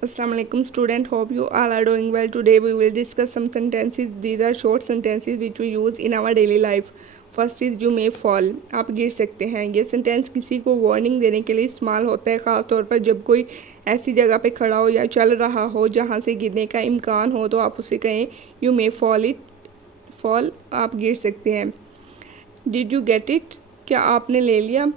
Assalamualaikum student, hope you all are doing well. Today we will discuss some sentences. These are short sentences which we use in our daily life. First is you may fall. आप गिर सकते हैं. ये sentence किसी को warning देने के लिए इस्तेमाल होता है, ख़ास तौर पर जब कोई ऐसी जगह पे खड़ा हो या चल रहा हो जहाँ से गिरने का इम्कान हो, तो आप उसे कहें यू मे फॉल, आप गिर सकते हैं. डिड यू गेट इट, क्या आपने ले लिया.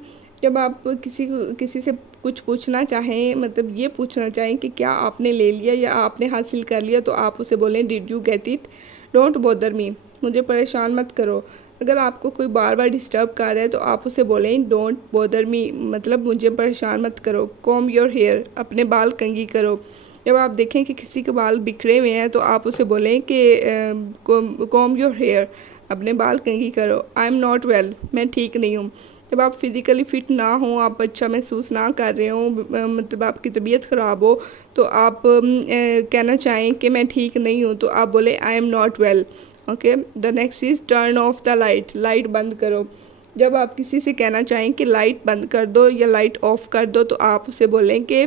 जब आप किसी से कुछ पूछना चाहें, मतलब ये पूछना चाहें कि क्या आपने ले लिया या आपने हासिल कर लिया, तो आप उसे बोलें did you get it. Don't bother me, मुझे परेशान मत करो. अगर आपको कोई बार बार डिस्टर्ब कर रहा है तो आप उसे बोलें डोंट बॉदर मी, मतलब मुझे परेशान मत करो. कॉम योर हेयर, अपने बाल कंघी करो. जब आप देखें कि किसी के बाल बिखरे हुए हैं तो आप उसे बोलें कि कॉम योर हेयर, अपने बाल कंघी करो. आई एम नॉट वेल, मैं ठीक नहीं हूँ. जब आप फिज़िकली फ़िट ना हो, आप अच्छा महसूस ना कर रहे हो, मतलब आपकी तबीयत ख़राब हो, तो आप कहना चाहें कि मैं ठीक नहीं हूँ, तो आप बोले I am not well. Okay. The next is turn off the light, light बंद करो. जब आप किसी से कहना चाहें कि लाइट बंद कर दो या लाइट ऑफ कर दो, तो आप उसे बोलें कि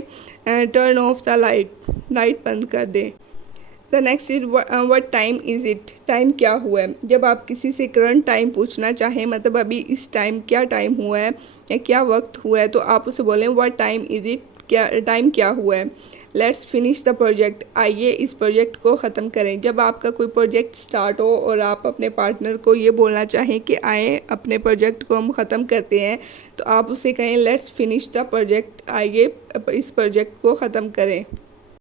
turn off the light, light बंद कर दें. The next is what time is it, time क्या हुआ है. जब आप किसी से करंट टाइम पूछना चाहें, मतलब अभी इस टाइम क्या टाइम हुआ है या क्या वक्त हुआ है, तो आप उसे बोलें व्हाट टाइम इज़ इट, क्या टाइम क्या हुआ है. लेट्स फिनिश द प्रोजेक्ट, आइए इस प्रोजेक्ट को ख़त्म करें. जब आपका कोई प्रोजेक्ट स्टार्ट हो और आप अपने पार्टनर को ये बोलना चाहें कि आए अपने प्रोजेक्ट को हम ख़त्म करते हैं, तो आप उसे कहें लेट्स फिनिश द प्रोजेक्ट, आइए इस प्रोजेक्ट को ख़त्म करें.